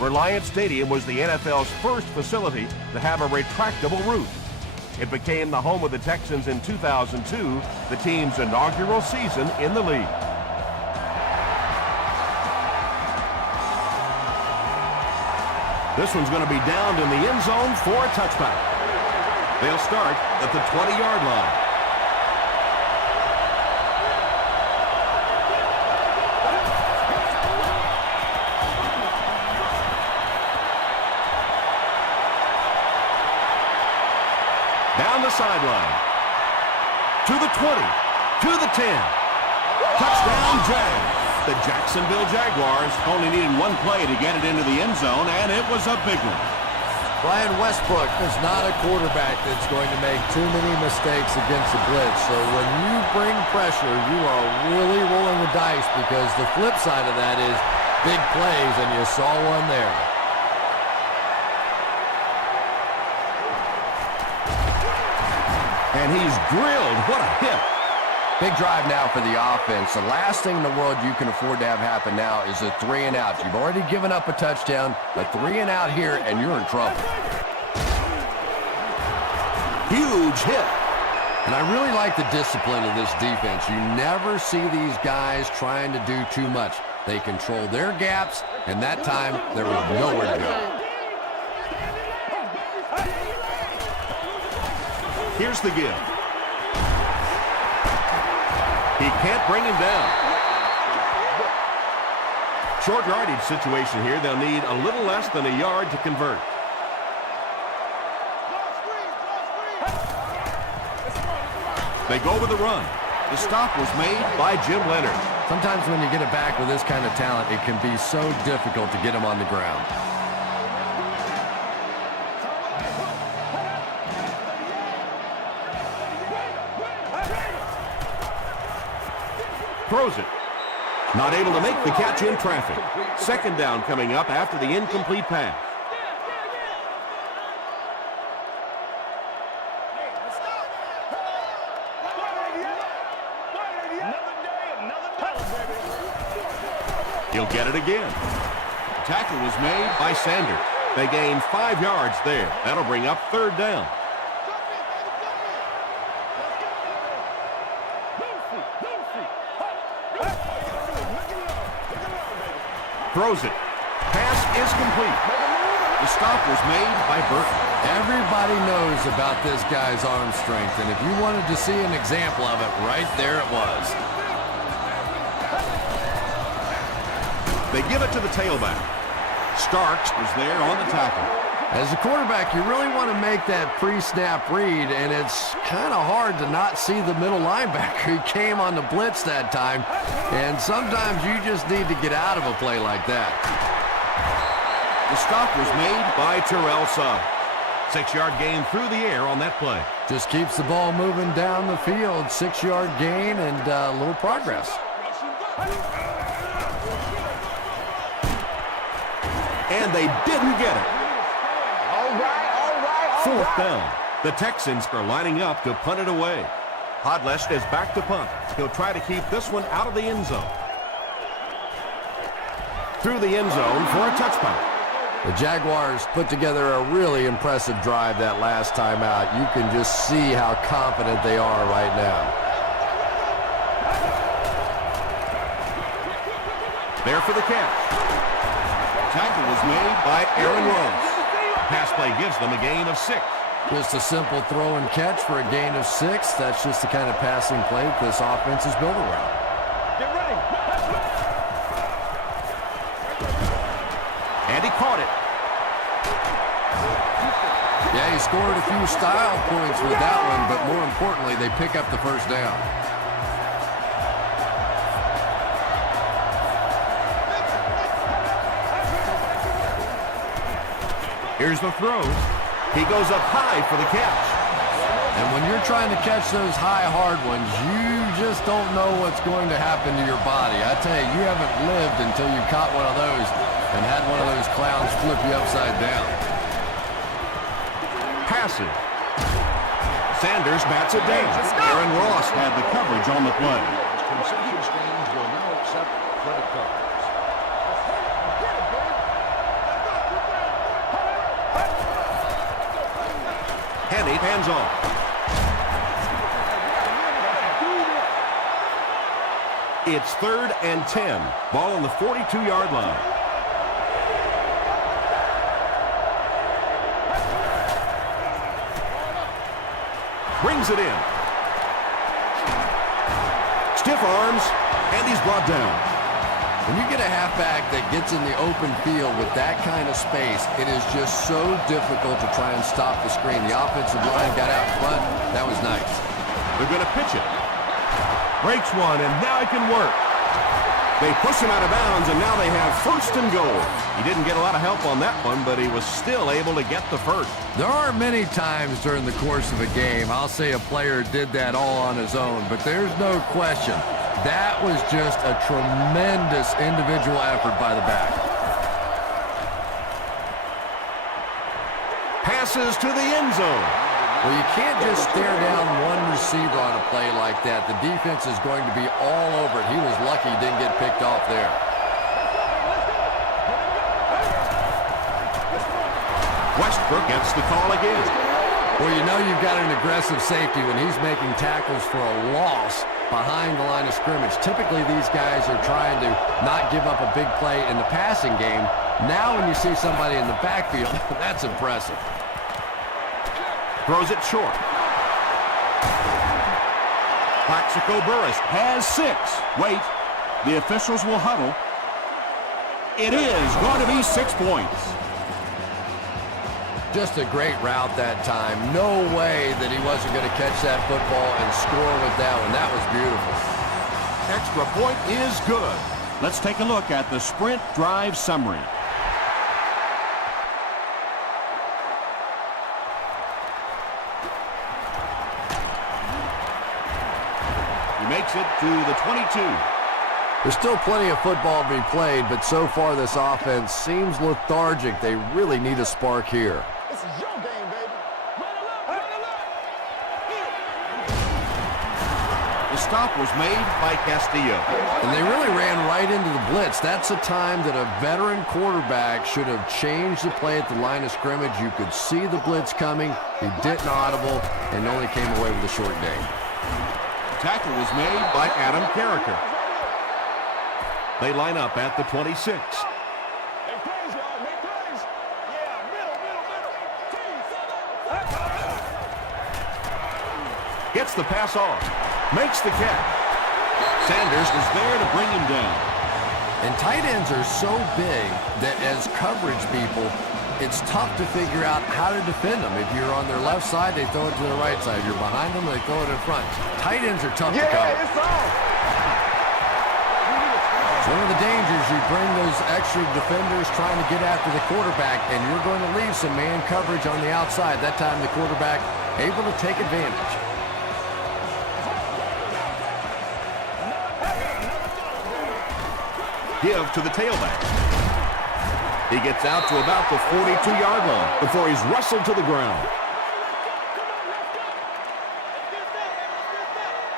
Reliant Stadium was the NFL's first facility to have a retractable roof. It became the home of the Texans in 2002, the team's inaugural season in the league. This one's going to be downed in the end zone for a touchback. They'll start at the 20-yard line. Down the sideline. To the 20. To the 10. Touchdown, Jags. The Jacksonville Jaguars only needed one play to get it into the end zone, and it was a big one. Brian Westbrook is not a quarterback that's going to make too many mistakes against the blitz. So when you bring pressure, you are really rolling the dice, because the flip side of that is big plays, and you saw one there. And he's drilled. What a hit. Big drive now for the offense. The last thing in the world you can afford to have happen now is a 3-and-out. You've already given up a touchdown, a 3-and-out here, and you're in trouble. Huge hit. And I really like the discipline of this defense. You never see these guys trying to do too much. They control their gaps, and that time there was nowhere to go. Here's the give. He can't bring him down. Short yardage situation here. They'll need a little less than a yard to convert. They go with the run. The stop was made by Jim Leonard. Sometimes when you get it back with this kind of talent, it can be so difficult to get him on the ground. Throws it. Not able to make the catch in traffic. Second down coming up after the incomplete pass. He'll get it again. Tackle was made by Sanders. They gain 5 yards there. That'll bring up third down. Throws it. Pass is complete. The stop was made by Burton. Everybody knows about this guy's arm strength, and if you wanted to see an example of it, right there it was. They give it to the tailback. Starks was there on the tackle. As a quarterback, you really want to make that pre-snap read, and it's kind of hard to not see the middle linebacker. He came on the blitz that time, and sometimes you just need to get out of a play like that. The stop was made by Terrell Suggs. 6-yard gain through the air on that play. Just keeps the ball moving down the field. 6-yard gain and a little progress. And they didn't get it. Fourth down. The Texans are lining up to punt it away. Podlesh is back to punt. He'll try to keep this one out of the end zone. Through the end zone for a touchback. The Jaguars put together a really impressive drive that last time out. You can just see how confident they are right now. There for the catch. Tackle was made by Aaron Rose. Pass play gives them a gain of 6. Just a simple throw and catch for a gain of 6. That's just the kind of passing play this offense is built around. Get ready. And he caught it. Yeah, he scored a few style points with that one, but more importantly, they pick up the first down. Here's the throw. He goes up high for the catch. And when you're trying to catch those high, hard ones, you just don't know what's going to happen to your body. I tell you, you haven't lived until you caught one of those and had one of those clowns flip you upside down. Passes. Sanders bats it down. Aaron Ross had the coverage on the play. Concession stands will now accept credit cards. And he hands off. It's 3rd and 10. Ball on the 42-yard line. Brings it in. Stiff arms, and he's brought down. When you get a halfback that gets in the open field with that kind of space, it is just so difficult to try and stop the screen. The offensive line got out front. That was nice. They're going to pitch it. Breaks one, and now it can work. They push him out of bounds, and now they have 1st and goal. He didn't get a lot of help on that one, but he was still able to get the first. There are many times during the course of a game I'll say a player did that all on his own, but there's no question. That was just a tremendous individual effort by the back. Passes to the end zone. Well, you can't just stare down one receiver on a play like that. The defense is going to be all over it. He was lucky he didn't get picked off there. Westbrook gets the call again. Well, you know you've got an aggressive safety when he's making tackles for a loss behind the line of scrimmage. Typically, these guys are trying to not give up a big play in the passing game. Now when you see somebody in the backfield, that's impressive. Throws it short. Plaxico Burress has 6. Wait, the officials will huddle. It is going to be 6 points. Just a great route that time. No way that he wasn't going to catch that football and score with that one. That was beautiful. Extra point is good. Let's take a look at the sprint drive summary. He makes it to the 22. There's still plenty of football to be played, but so far this offense seems lethargic. They really need a spark here. This is your game, baby. The stop was made by Castillo. And they really ran right into the blitz. That's a time that a veteran quarterback should have changed the play at the line of scrimmage. You could see the blitz coming. He didn't audible and only came away with a short gain. The tackle was made by Adam Carricker. They line up at the 26. Make plays, y'all. Make plays. Yeah, middle. Gets the pass off. Makes the catch. Sanders is there to bring him down. And tight ends are so big that as coverage people, it's tough to figure out how to defend them. If you're on their left side, they throw it to the right side. If you're behind them, they throw it in front. Tight ends are tough to cover. Yeah, it's on. It's one of the dangers. You bring those extra defenders trying to get after the quarterback, and you're going to leave some man coverage on the outside. That time the quarterback able to take advantage. Give to the tailback. He gets out to about the 42-yard line before he's wrestled to the ground.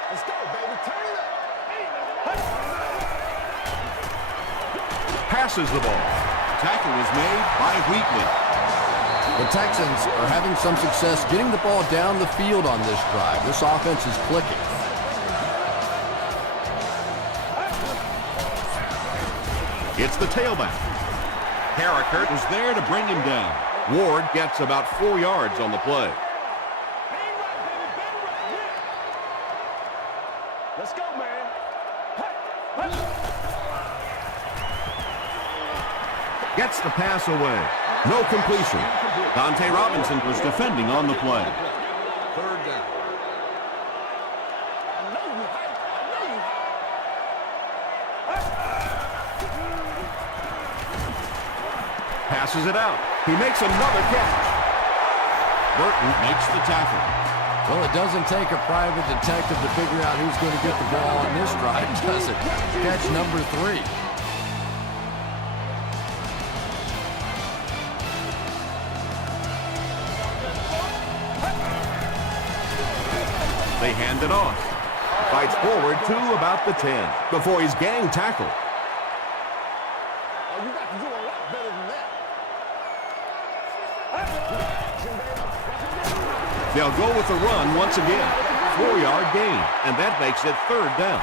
Let's go, baby. Turn it up. Passes the ball. Tackle was made by Wheatley. The Texans are having some success getting the ball down the field on this drive. This offense is clicking. It's the tailback. Carricker was there to bring him down. Ward gets about 4 yards on the play. Let's go, man. Gets the pass away. No completion. Dante Robinson was defending on the play. 3rd down. Passes it out. He makes another catch. Burton makes the tackle. Well, it doesn't take a private detective to figure out who's going to get the ball on this drive, does it? Catch number 3. They hand it off. Fights forward to about the 10 before he's gang tackled. Oh, you got to do a lot better than that. They'll go with the run once again. 4-yard gain, and that makes it third down.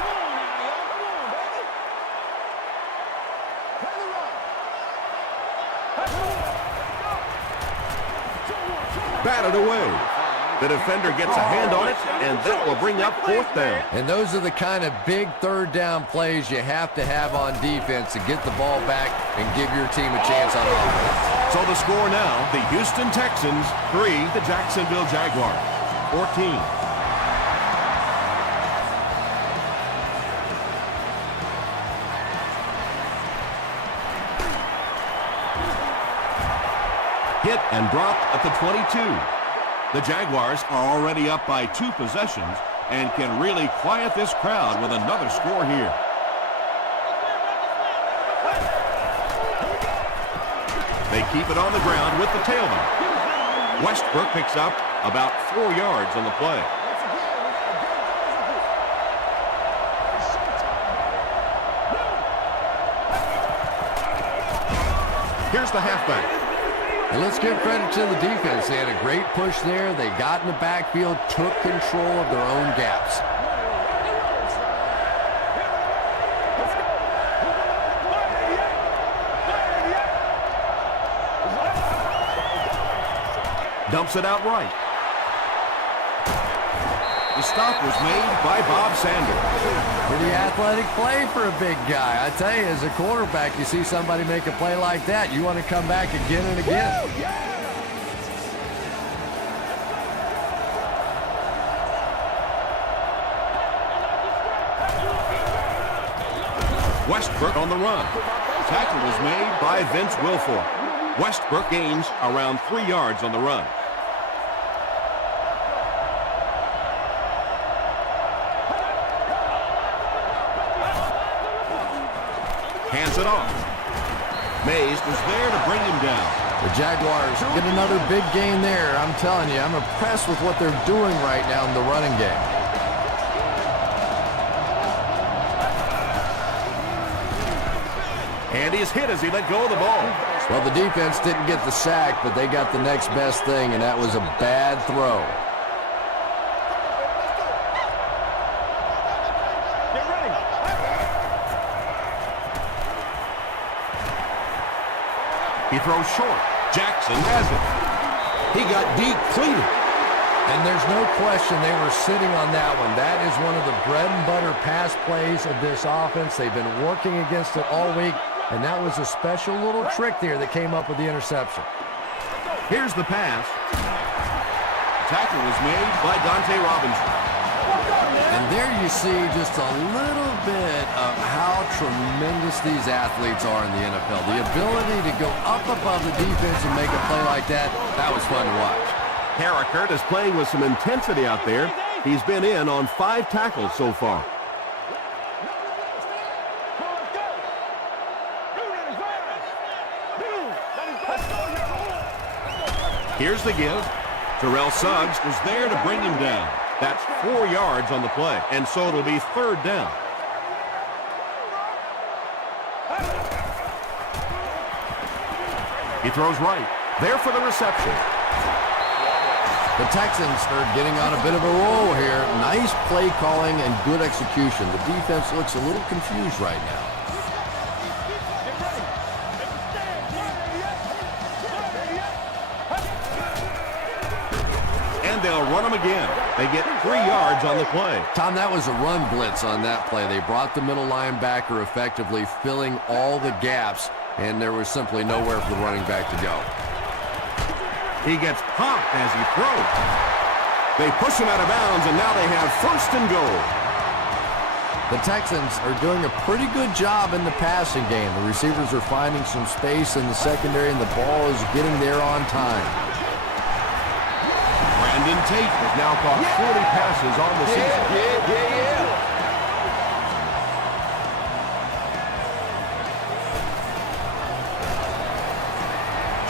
Batted away. The defender gets a hand on it, and that will bring up fourth down. And those are the kind of big third down plays you have to have on defense to get the ball back and give your team a chance on offense. So the score now, the Houston Texans 3, the Jacksonville Jaguars 14. Hit and dropped at the 22. The Jaguars are already up by 2 possessions and can really quiet this crowd with another score here. They keep it on the ground with the tailback. Westbrook picks up about 4 yards on the play. Here's the halfback. And let's give credit to the defense. They had a great push there. They got in the backfield, took control of their own gaps. Dumps it out right. The stop was made by Bob Sanders. Pretty athletic play for a big guy. I tell you, as a quarterback, you see somebody make a play like that, you want to come back again and again. Westbrook on the run. Tackle was made by Vince Wilfork. Westbrook gains around 3 yards on the run. Hands it off. Mays was there to bring him down. The Jaguars get another big gain there. I'm telling you, I'm impressed with what they're doing right now in the running game. And he's hit as he let go of the ball. Well, the defense didn't get the sack, but they got the next best thing, and that was a bad throw. He throws short. Jackson has it. He got deep, cleated. And there's no question they were sitting on that one. That is one of the bread and butter pass plays of this offense. They've been working against it all week, and that was a special little trick there that came up with the interception. Here's the pass. Tackle was made by Dante Robinson. And there you see just a little bit of how tremendous these athletes are in the NFL. The ability to go up above the defense and make a play like that, that was fun to watch. Harricurt is playing with some intensity out there. He's been in on 5 tackles so far. Here's the give. Terrell Suggs was there to bring him down. That's 4 yards on the play, and so it'll be third down. He throws right. There for the reception. The Texans are getting on a bit of a roll here. Nice play calling and good execution. The defense looks a little confused right now. And they'll run them again. They get 3 yards on the play. Tom, that was a run blitz on that play. They brought the middle linebacker effectively, filling all the gaps, and there was simply nowhere for the running back to go. He gets popped as he throws. They push him out of bounds, and now they have first and goal. The Texans are doing a pretty good job in the passing game. The receivers are finding some space in the secondary, and the ball is getting there on time. Brandon Tate has now caught 40 passes on the season.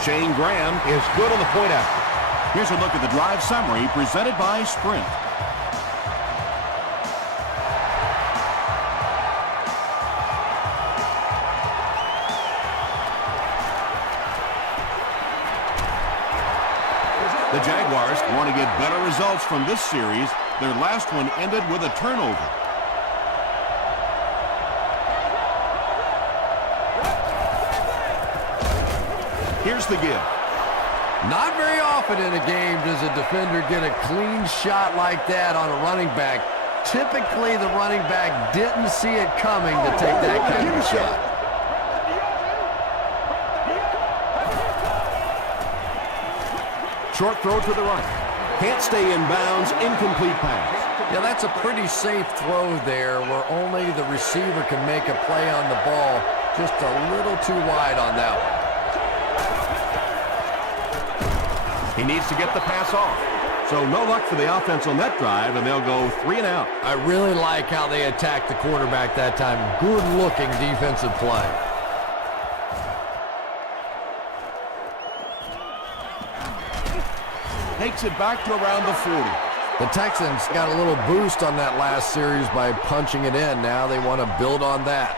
Shane Graham is good on the point after. Here's a look at the drive summary presented by Sprint. The Jaguars want to get better results from this series. Their last one ended with a turnover. Here's the give. Not very often in a game does a defender get a clean shot like that on a running back. Typically, the running back didn't see it coming to take that kind of a shot. Short throw to the right. Can't stay in bounds. Incomplete pass. Yeah, that's a pretty safe throw there where only the receiver can make a play on the ball. Just a little too wide on that one. He needs to get the pass off. So no luck for the offense on that drive, and they'll go 3 and out. I really like how they attacked the quarterback that time. Good-looking defensive play. Takes it back to around the 40. The Texans got a little boost on that last series by punching it in. Now they want to build on that.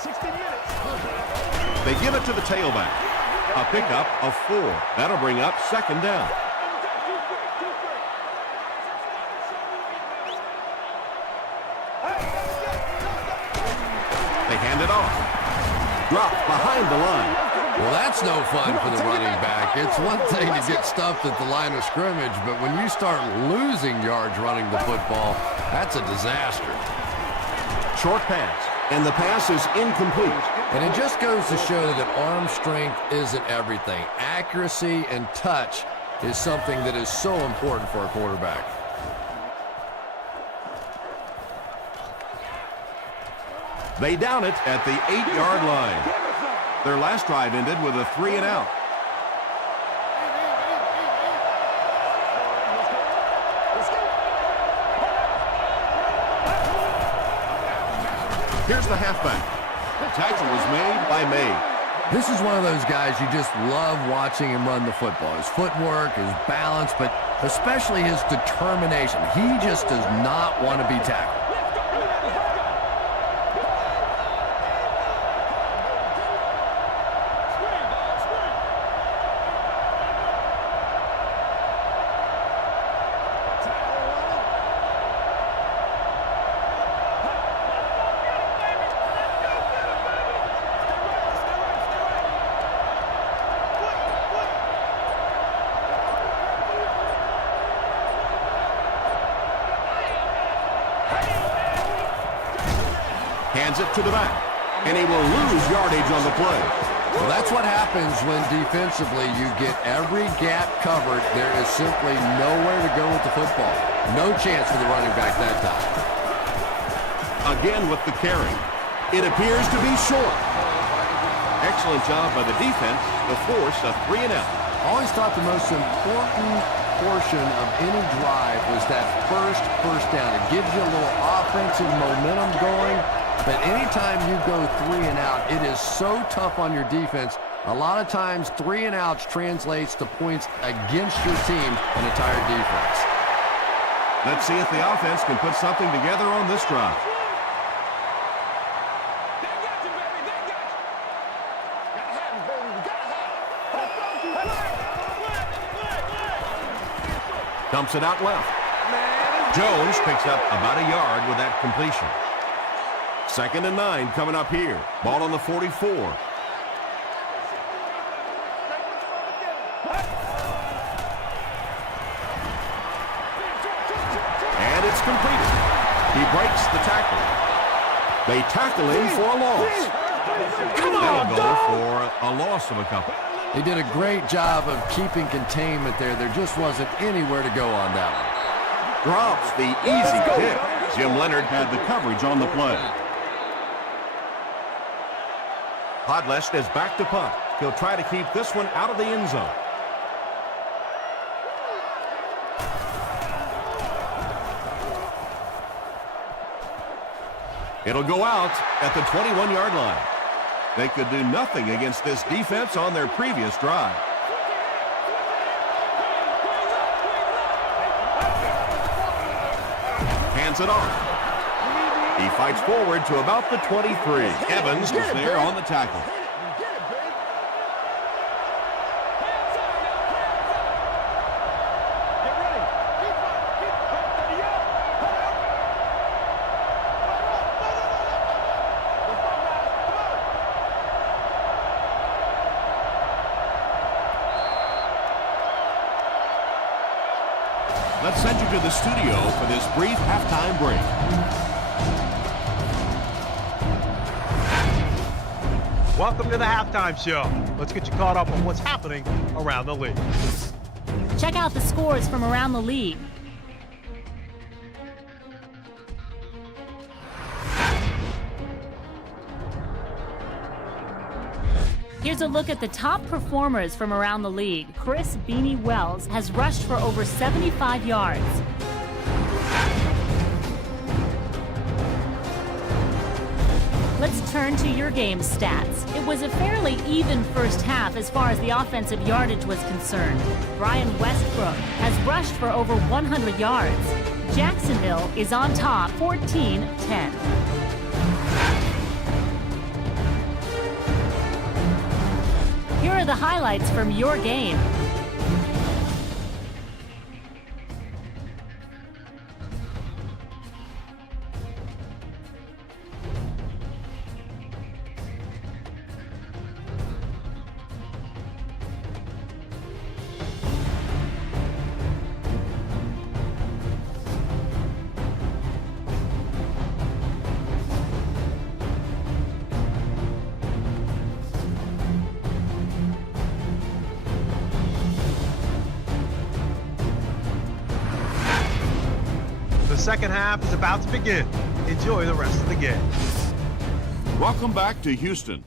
60 minutes. They give it to the tailback. A pickup of 4. That'll bring up 2nd down. They hand it off. Drop behind the line. Well, that's no fun for the running back. It's one thing to get stuffed at the line of scrimmage, but when you start losing yards running the football, that's a disaster. Short pass, and the pass is incomplete. And it just goes to show that arm strength isn't everything. Accuracy and touch is something that is so important for a quarterback. They down it at the 8-yard line. Their last drive ended with a 3 and out. Here's the halfback. The tackle was made by May. This is one of those guys you just love watching him run the football. His footwork, his balance, but especially his determination. He just does not want to be tackled. Hands it to the back, and he will lose yardage on the play. Well, that's what happens when defensively you get every gap covered. There is simply nowhere to go with the football. No chance for the running back that time. Again with the carry. It appears to be short. Excellent job by the defense to force a 3 and out. I always thought the most important portion of any drive was that first down. It gives you a little offensive momentum going. But anytime you go 3 and out, it is so tough on your defense. A lot of times, 3 and outs translates to points against your team and a tired defense. Let's see if the offense can put something together on this drive. Dumps it out left. Jones picks up about a yard with that completion. 2nd and 9 coming up here. Ball on the 44. And it's completed. He breaks the tackle. They tackle him for a loss. That'll go for a loss of a couple. They did a great job of keeping containment there. There just wasn't anywhere to go on that one. Drops the easy pick. Jim Leonard had the coverage on the play. Podlest is back to punt. He'll try to keep this one out of the end zone. It'll go out at the 21-yard line. They could do nothing against this defense on their previous drive. Hands it off. He fights forward to about the 23. Evans was there on the tackle. Let's send you to the studio for this brief halftime break. Welcome to the halftime show. Let's get you caught up on what's happening around the league. Check out the scores from around the league. Here's a look at the top performers from around the league. Chris "Beanie" Wells has rushed for over 75 yards. Let's turn to your game stats. It was a fairly even first half as far as the offensive yardage was concerned. Brian Westbrook has rushed for over 100 yards. Jacksonville is on top, 14-10. Here are the highlights from your game. The second half is about to begin. Enjoy the rest of the game. Welcome back to Houston.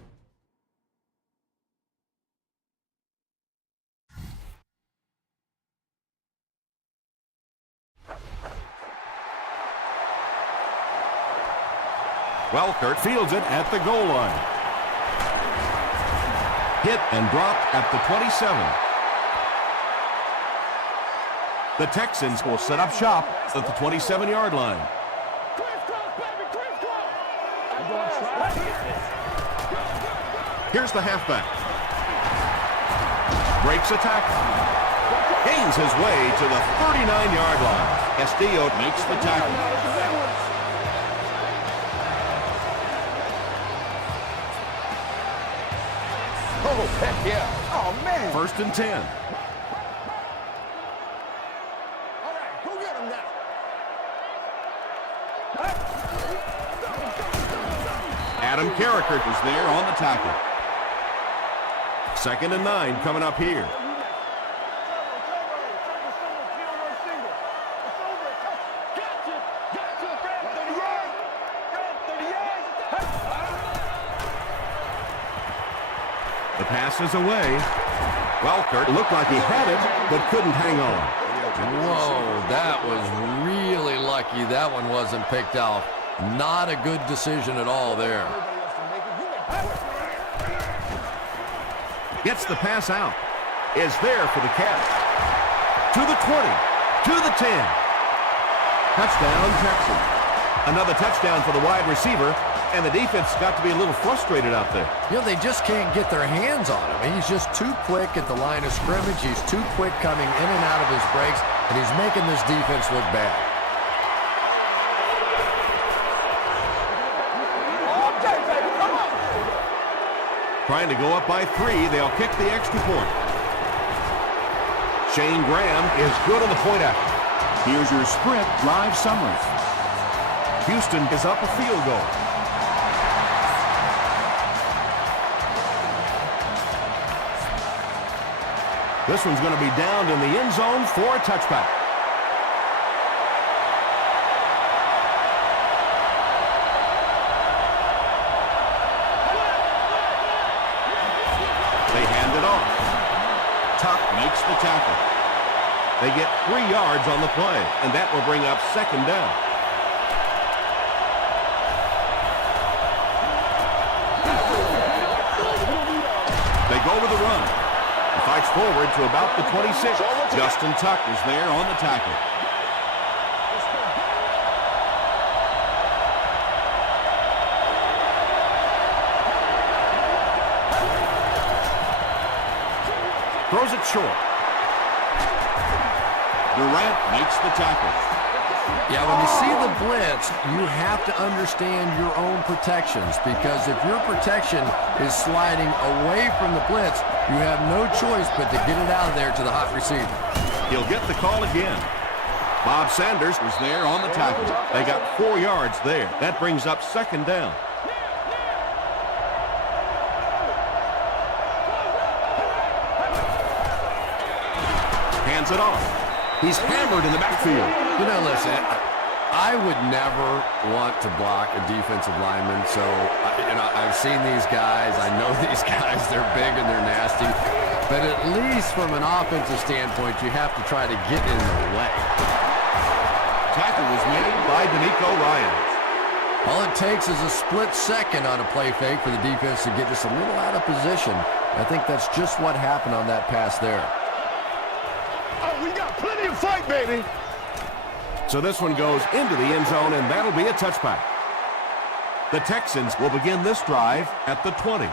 Welkert fields it at the goal line. Hit and dropped at the 27. The Texans will set up shop at the 27-yard line. Here's the halfback. Breaks a tackle. Gains his way to the 39-yard line. Castillo makes the tackle. Oh, heck yeah. Oh, man. 1st and 10. All right, go get him now. Adam Carricker is there on the tackle. 2nd and 9 coming up here. The pass is away. Welkert looked like he had it, but couldn't hang on. Whoa, that was really lucky that one wasn't picked off. Not a good decision at all there. Gets the pass out. Is there for the catch. To the 20. To the 10. Touchdown, Texans. Another touchdown for the wide receiver. And the defense got to be a little frustrated out there. You know, they just can't get their hands on him. He's just too quick at the line of scrimmage. He's too quick coming in and out of his breaks, and he's making this defense look bad. Trying to go up by 3. They'll kick the extra point. Shane Graham is good on the point after. Here's your Sprint drive summary. Houston is up a field goal. This one's going to be downed in the end zone for a touchback. They hand it off. Tuck makes the tackle. They get 3 yards on the play, and that will bring up 2nd down. They go with the run. He fights forward to about the 26. Justin Tuck is there on the tackle. Throws it short. Durant makes the tackle. Yeah, when you see the blitz, you have to understand your own protections, because if your protection is sliding away from the blitz, you have no choice but to get it out of there to the hot receiver. He'll get the call again. Bob Sanders was there on the tackle. They got 4 yards there. That brings up second down. Hands it off. He's hammered in the backfield. You know, listen, I would never want to block a defensive lineman, so I've seen these guys. I know these guys. They're big and they're nasty. But at least from an offensive standpoint, you have to try to get in the way. Tackle was made by D'Amico Ryans. All it takes is a split second on a play fake for the defense to get just a little out of position. I think that's just what happened on that pass there. Oh, we got plenty of fight, baby. So this one goes into the end zone, and that'll be a touchback. The Texans will begin this drive at the 20.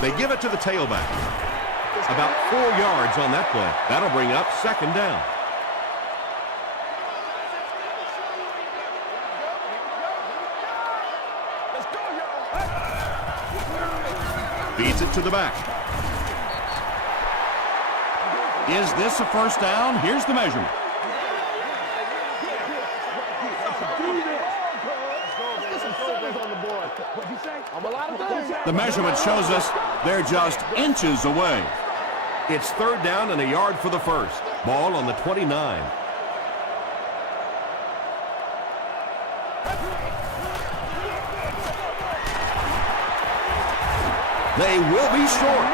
They give it to the tailback. About 4 yards on that play. That'll bring up second down. Feeds it to the back. Is this a first down? Here's the measurement. The measurement shows us they're just inches away. It's third down and a yard for the first. Ball on the 29. They will be short.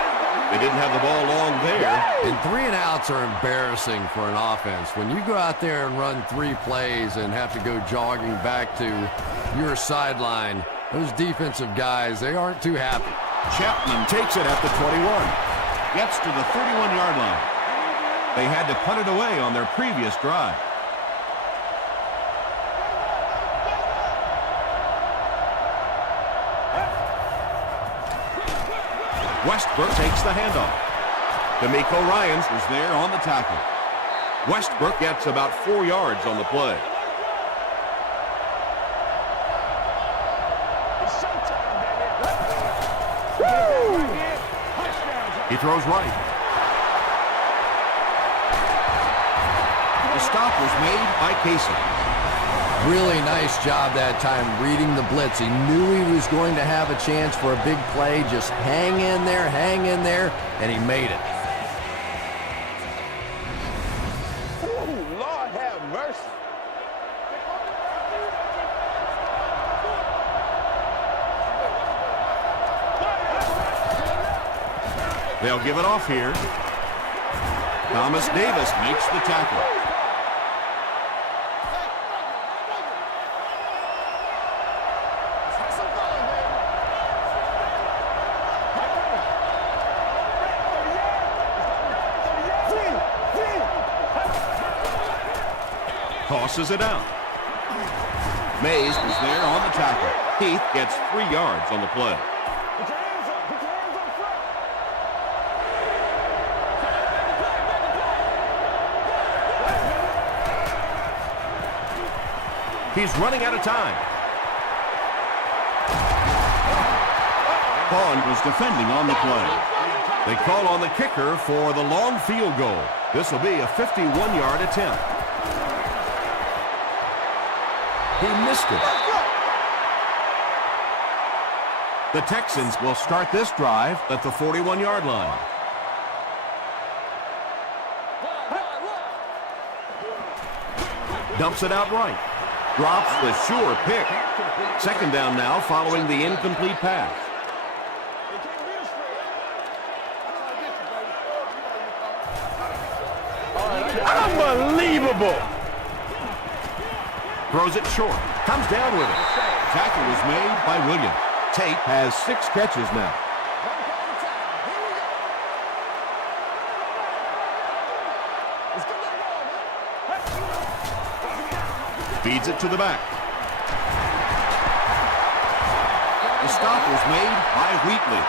They didn't have the ball long there. And 3 and outs are embarrassing for an offense. When you go out there and run 3 plays and have to go jogging back to your sideline, those defensive guys, they aren't too happy. Chapman takes it at the 21. Gets to the 31-yard line. They had to punt it away on their previous drive. Westbrook takes the handoff. D'Amico Ryans was there on the tackle. Westbrook gets about 4 yards on the play. He throws right. The stop was made by Casey. Really nice job that time reading the blitz. He knew he was going to have a chance for a big play. Just hang in there, and he made it. Oh, Lord have mercy. They'll give it off here. Thomas Davis makes the tackle. Tosses it out. Mays was there on the tackle. Heath gets 3 yards on the play. Put your hands up. Put your hands up front. He's running out of time. Bond was defending on the play. They call on the kicker for the long field goal. This will be a 51-yard attempt. He missed it. The Texans will start this drive at the 41-yard line. Dumps it out right. Drops the sure pick. Second down now following the incomplete pass. Unbelievable. Throws it short. Comes down with it. Tackle was made by Williams. Tate has 6 catches now. Feeds it to the back. The stop was made by Wheatley.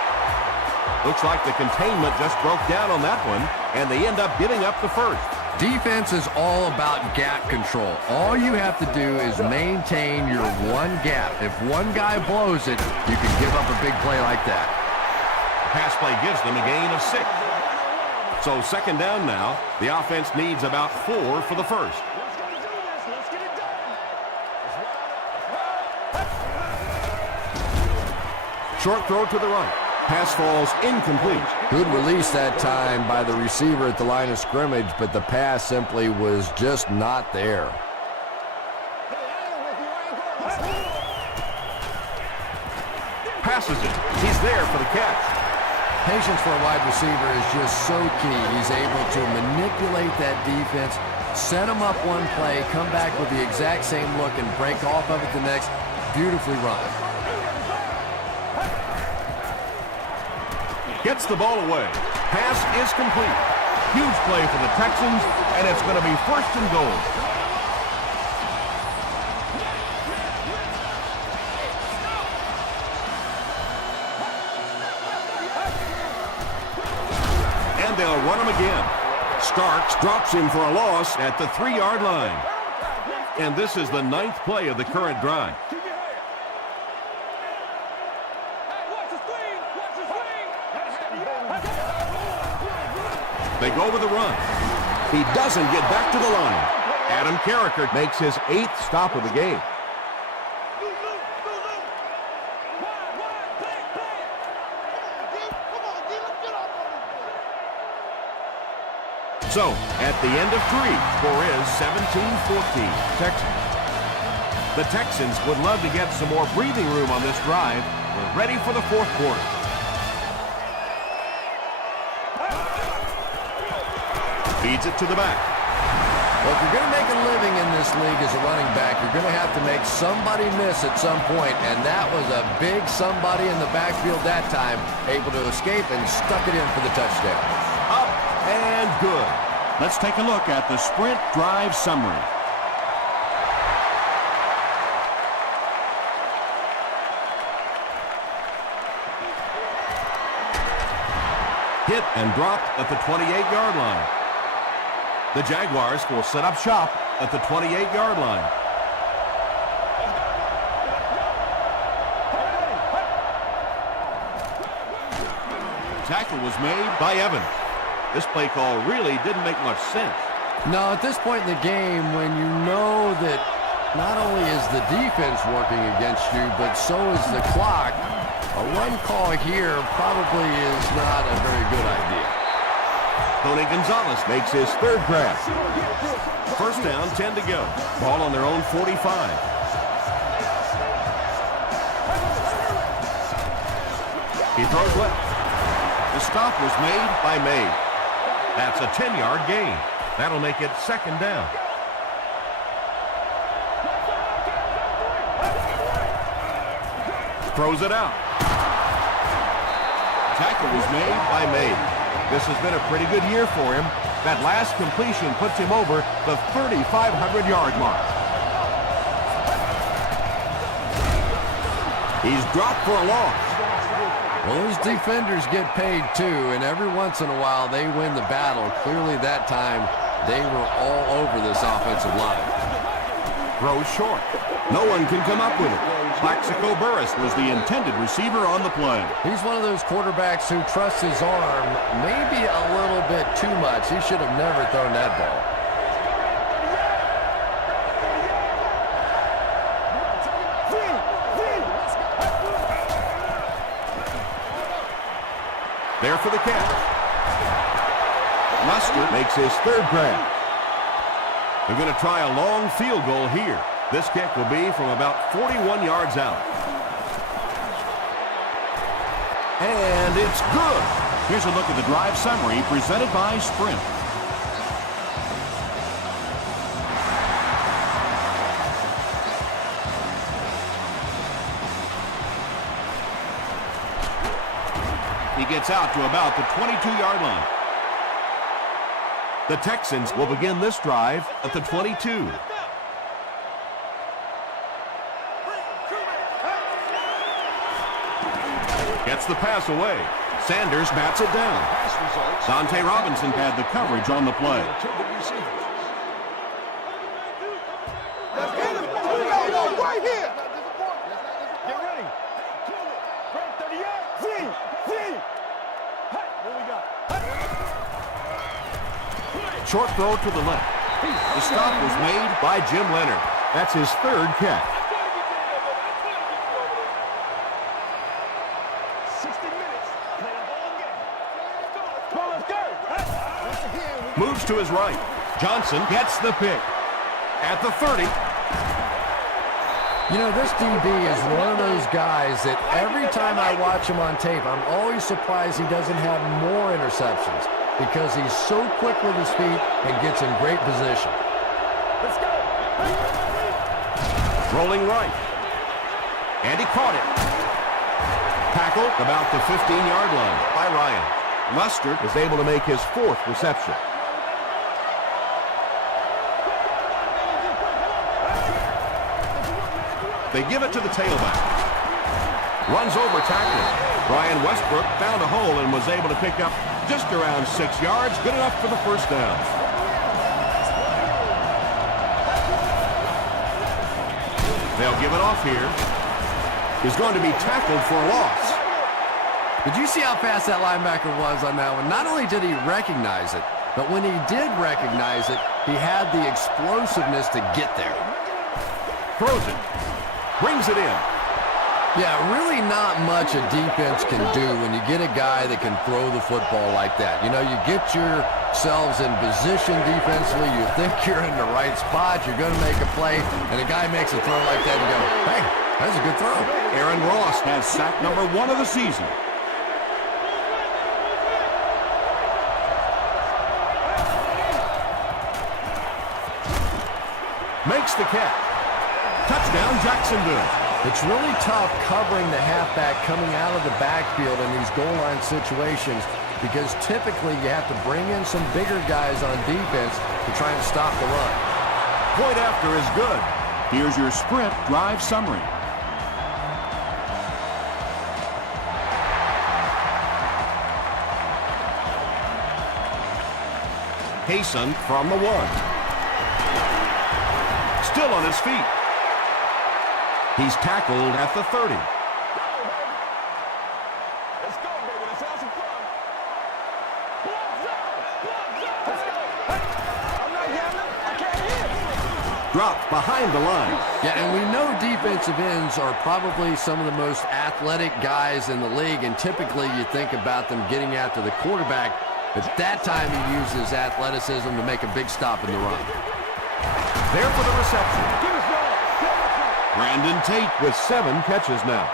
Looks like the containment just broke down on that one, and they end up giving up the first. Defense is all about gap control. All you have to do is maintain your one gap. If one guy blows it, you can give up a big play like that. pass play gives them a gain of 6. So second down now. The offense needs about 4 for the first. Let's get to do this. Let's get it done. Short throw to the right. Pass falls incomplete. Good release that time by the receiver at the line of scrimmage, but the pass simply was just not there. Passes it. He's there for the catch. Patience for a wide receiver is just so key. He's able to manipulate that defense, set them up one play, come back with the exact same look, and break off of it the next. Beautifully run. Gets the ball away. Pass is complete. Huge play for the Texans, and it's going to be first and goal. And they'll run him again. Starks drops him for a loss at the 3-yard line. And this is the 9th play of the current drive. Keep your head. Hey, watch the screen. Watch the screen. They go with a run. He doesn't get back to the line. Adam Carricker makes his 8th stop of the game. So, at the end of 3, score is 17-14 Texans. The Texans would love to get some more breathing room on this drive. We're ready for the 4th quarter. Feeds it to the back. Well, if you're going to make a living in this league as a running back, you're going to have to make somebody miss at some point, and that was a big somebody in the backfield that time, able to escape and stuck it in for the touchdown. Up and good. Let's take a look at the sprint drive summary. Hit and dropped at the 28-yard line. The Jaguars will set up shop at the 28-yard line. Tackle was made by Evans. This play call really didn't make much sense. No, at this point in the game, when you know that not only is the defense working against you, but so is the clock, a run call here probably is not a very good idea. Tony Gonzalez makes his 3rd grab. First down, 10 to go. Ball on their own 45. He throws left. The stop was made by May. That's a 10-yard gain. That'll make it 2nd down. Throws it out. Tackle was made by May. This has been a pretty good year for him. That last completion puts him over the 3,500-yard mark. He's dropped for a loss. Well, those defenders get paid too, and every once in a while they win the battle. Clearly that time they were all over this offensive line. Throws short. No one can come up with it. Plaxico Burress was the intended receiver on the play. He's one of those quarterbacks who trusts his arm maybe a little bit too much. He should have never thrown that ball. There for the catch. Luster makes his 3rd grab. They're going to try a long field goal here. This kick will be from about 41 yards out. And it's good. Here's a look at the drive summary presented by Sprint. He gets out to about the 22-yard line. The Texans will begin this drive at the 22. Gets the pass away. Sanders bats it down. Dante Robinson had the coverage on the play. Right here. Get ready. Short throw to the left. The stop was made by Jim Leonard. That's his third catch. 60 minutes. Play the whole game. Let's go. Moves to his right. Johnson gets the pick. At the 30. You know, this DB is one of those guys that every time I watch him on tape, I'm always surprised he doesn't have more interceptions because he's so quick with his feet and gets in great position. Let's go. Rolling right. And he caught it. Tackle about the 15-yard line by Ryan. Mustard is able to make his fourth reception. They give it to the tailback. Runs over tackler. Brian Westbrook found a hole and was able to pick up just around 6 yards. Good enough for the first down. They'll give it off here. He's going to be tackled for a loss. Did you see how fast that linebacker was on that one? Not only did he recognize it, but when he did recognize it, he had the explosiveness to get there. Throws it. Brings it in. Yeah, really not much a defense can do when you get a guy that can throw the football like that. You know, you get yourselves in position defensively, you think you're in the right spot, you're going to make a play, and a guy makes a throw like that and you go, hey, that's a good throw. Aaron Ross has sack number 1 of the season. Makes the catch. Touchdown, Jacksonville. It's really tough covering the halfback coming out of the backfield in these goal line situations because typically you have to bring in some bigger guys on defense to try and stop the run. Point after is good. Here's your sprint drive summary. Hayson from the 1. Still on his feet. He's tackled at the 30. Let's go, baby. Let's have some fun. Block zone. Let's go. Hey, I'm not yelling. I can't hear. Dropped behind the line. Yeah, and we know defensive ends are probably some of the most athletic guys in the league, and typically you think about them getting after the quarterback, but that time he uses athleticism to make a big stop in the run. There for the reception. Brandon Tate with 7 catches now.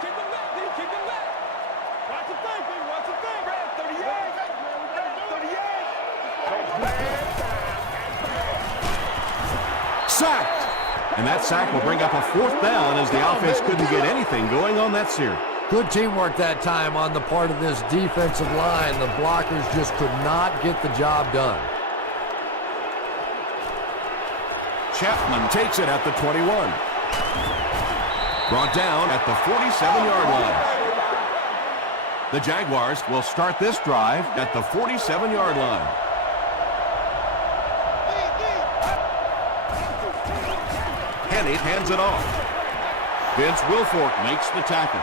Keep them back, D. Keep them back. Watch the thing, baby. Watch the thing. 38. Sacked. And that sack will bring up a 4th down as the offense couldn't get anything going on that series. Good teamwork that time on the part of this defensive line. The blockers just could not get the job done. Chapman takes it at the 21. Brought down at the 47-yard line. The Jaguars will start this drive at the 47-yard line. Henny hands it off. Vince Wilfork makes the tackle.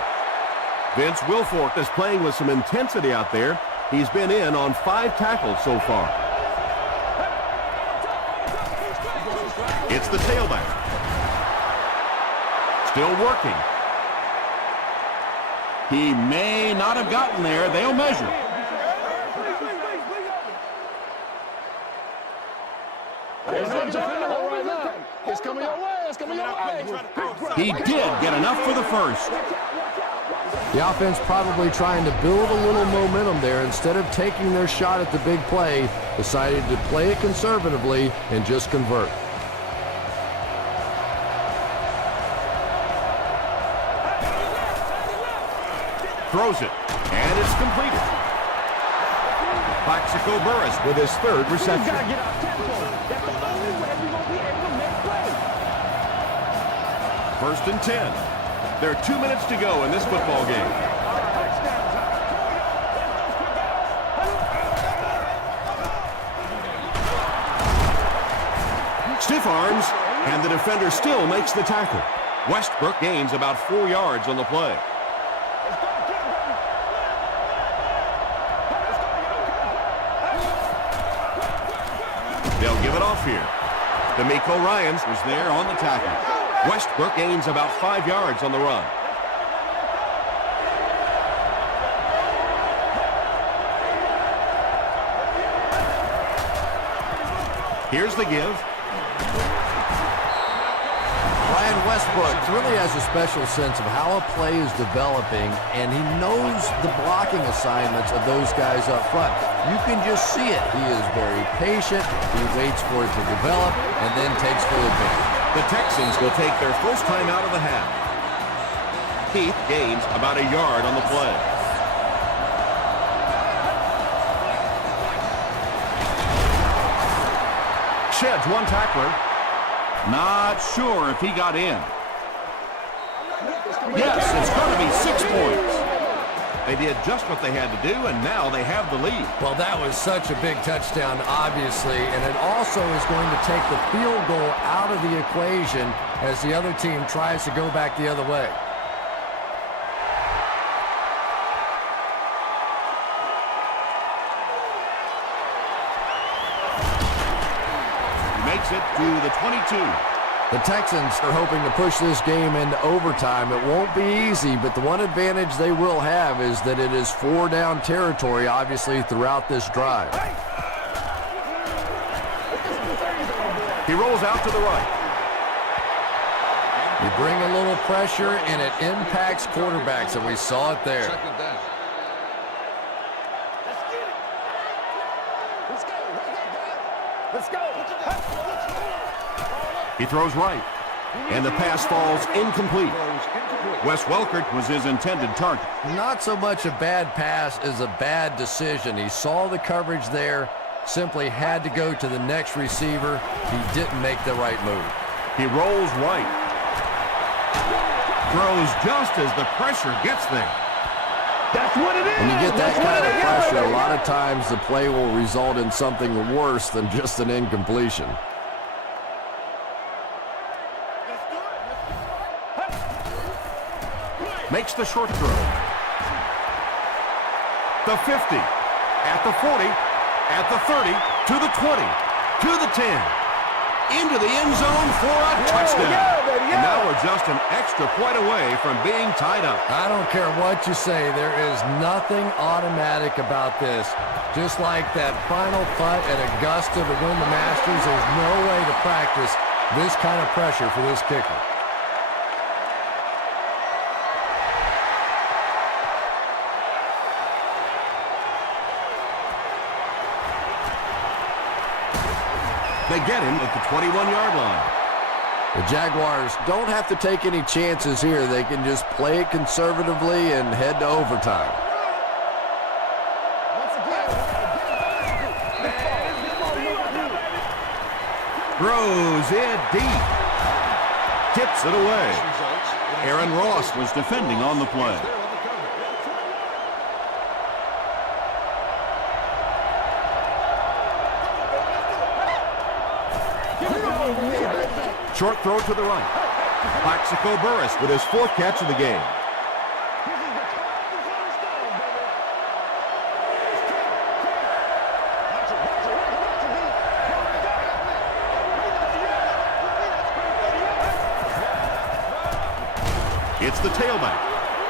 Vince Wilfork is playing with some intensity out there. He's been in on 5 tackles so far. It's the tailback. Still working. He may not have gotten there. They'll measure. It's coming your way. It's coming your way. He did get enough for the first. The offense probably trying to build a little momentum there. Instead of taking their shot at the big play, decided to play it conservatively and just convert. Throws it, and it's completed. Plaxico Burress with his 3rd reception. First and 10. There are 2 minutes to go in this football game. Stiff arms, and the defender still makes the tackle. Westbrook gains about 4 yards on the play. off here. D'Amico Ryans was there on the tackle. Westbrook gains about 5 yards on the run. Here's the give. Brian Westbrook really has a special sense of how a play is developing, and he knows the blocking assignments of those guys up front. You can just see it. He is very patient. He waits for it to develop and then takes full advantage. The Texans will take their first time out of the half. Heath gains about a yard on the play. Sheds one tackler. Not sure if he got in. Yes, it's going to be 6 points. They did just what they had to do, and now they have the lead. Well, that was such a big touchdown, obviously, and it also is going to take the field goal out of the equation as the other team tries to go back the other way. Makes it to the 22. The Texans are hoping to push this game into overtime. It won't be easy, but the one advantage they will have is that it is 4-down territory, obviously, throughout this drive. He rolls out to the right. You bring a little pressure, and it impacts quarterbacks, and we saw it there. Let's go. He throws right, and the pass falls incomplete. Wes Welkert was his intended target. Not so much a bad pass as a bad decision. He saw the coverage there, simply had to go to the next receiver. He didn't make the right move. He rolls right. Throws just as the pressure gets there. That's what it is. When you get that kind of pressure, a lot of times the play will result in something worse than just an incompletion. Makes the short throw. The 50, at the 40, at the 30, to the 20, to the 10, into the end zone for a touchdown. And now we're just an extra point away from being tied up. I don't care what you say. There is nothing automatic about this. Just like that final putt at Augusta to win the Masters, there's no way to practice this kind of pressure for this kicker. They get him at the 21-yard line. The Jaguars don't have to take any chances here. They can just play it conservatively and head to overtime. Throws it deep. Tips it away. Aaron Ross was defending on the play. Short throw to the right. Plaxico Burress with his 4th catch of the game. It's the tailback.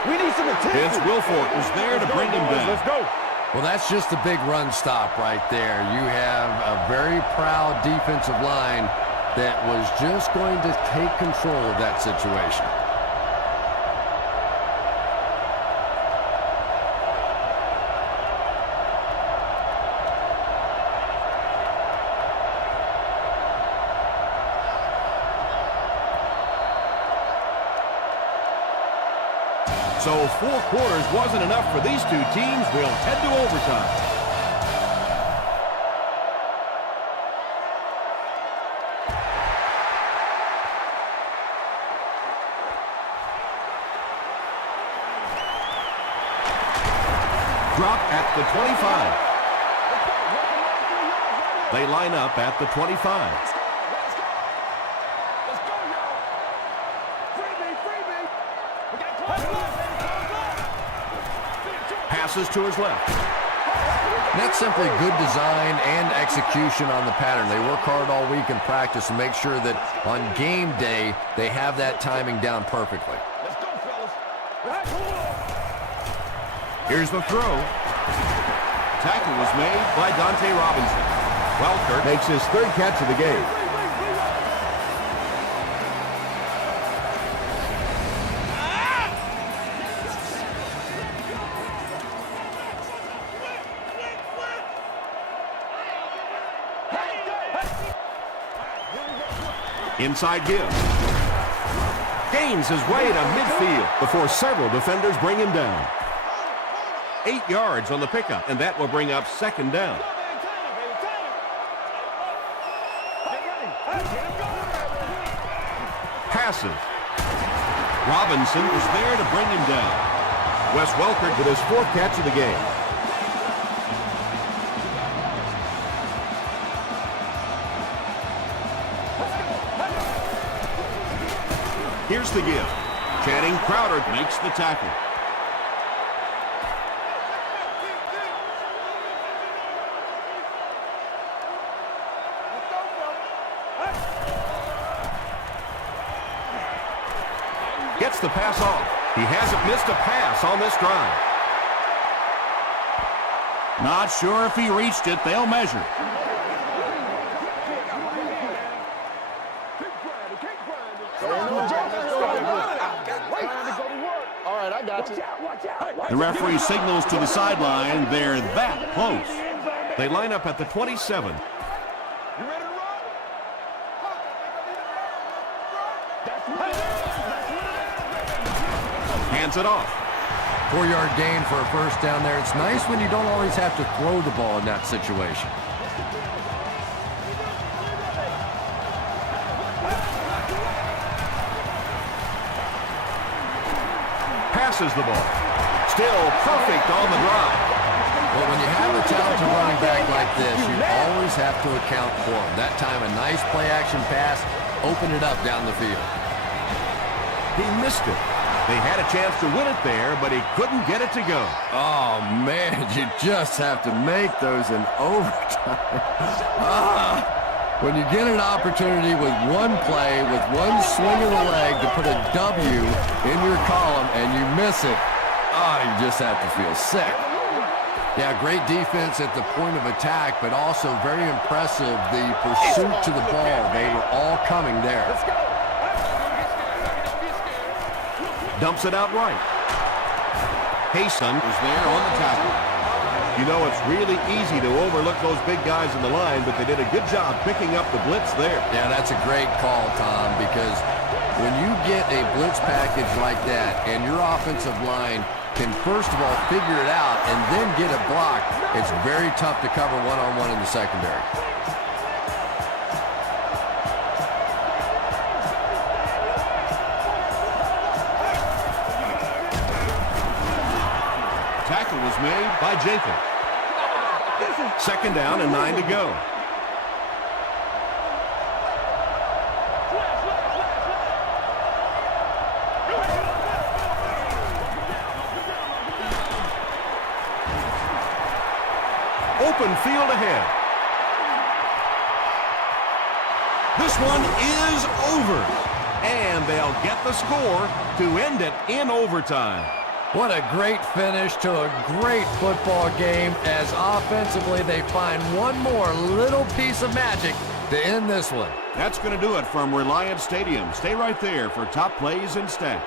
We need some attention. Vince Wilfork is there to bring him down. Let's go. Well, that's just a big run stop right there. You have a very proud defensive line that was just going to take control of that situation. So 4 quarters wasn't enough for these two teams. We'll head to overtime. Drop at the 25. They line up at the 25. Passes to his left. And that's simply good design and execution on the pattern. They work hard all week in practice to make sure that on game day they have that timing down perfectly. Let's go, fellas. Here's the throw. Tackle was made by Dante Robinson. Welker makes his third catch of the game. Inside give. Gains his way to midfield before several defenders bring him down. 8 yards on the pickup, and that will bring up second down. Passes. Robinson is there to bring him down. Wes Welker with his fourth catch of the game. Here's the give. Channing Crowder makes the tackle. Gets the pass off. He hasn't missed a pass on this drive. Not sure if he reached it. They'll measure. All right, I got you. The referee signals to the sideline. They're that close. They line up at the 27. You ready to roll? Hands it off. 4-yard gain for a first down there. It's nice when you don't always have to throw the ball in that situation. Passes the ball. Still perfect on the drive. But when you have a talented running back like this, you always have to account for him. That time, a nice play-action pass opened it up down the field. He missed it. They had a chance to win it there, but he couldn't get it to go. Oh, man, you just have to make those in overtime. When you get an opportunity with one play, with one swing of the leg to put a W in your column and you miss it, you just have to feel sick. Yeah, great defense at the point of attack, but also very impressive, the pursuit to the ball. They were all coming there. Dumps it out right. Hayson is there on the tackle. You know, it's really easy to overlook those big guys in the line, but they did a good job picking up the blitz there. Yeah, that's a great call, Tom, because when you get a blitz package like that and your offensive line can first of all figure it out and then get a block, it's very tough to cover one-on-one in the secondary. Tackle was made by Jacob. Second down and 9 to go. Open field ahead. This one is over. And they'll get the score to end it in overtime. What a great finish to a great football game as offensively they find one more little piece of magic to end this one. That's going to do it from Reliant Stadium. Stay right there for top plays and stats.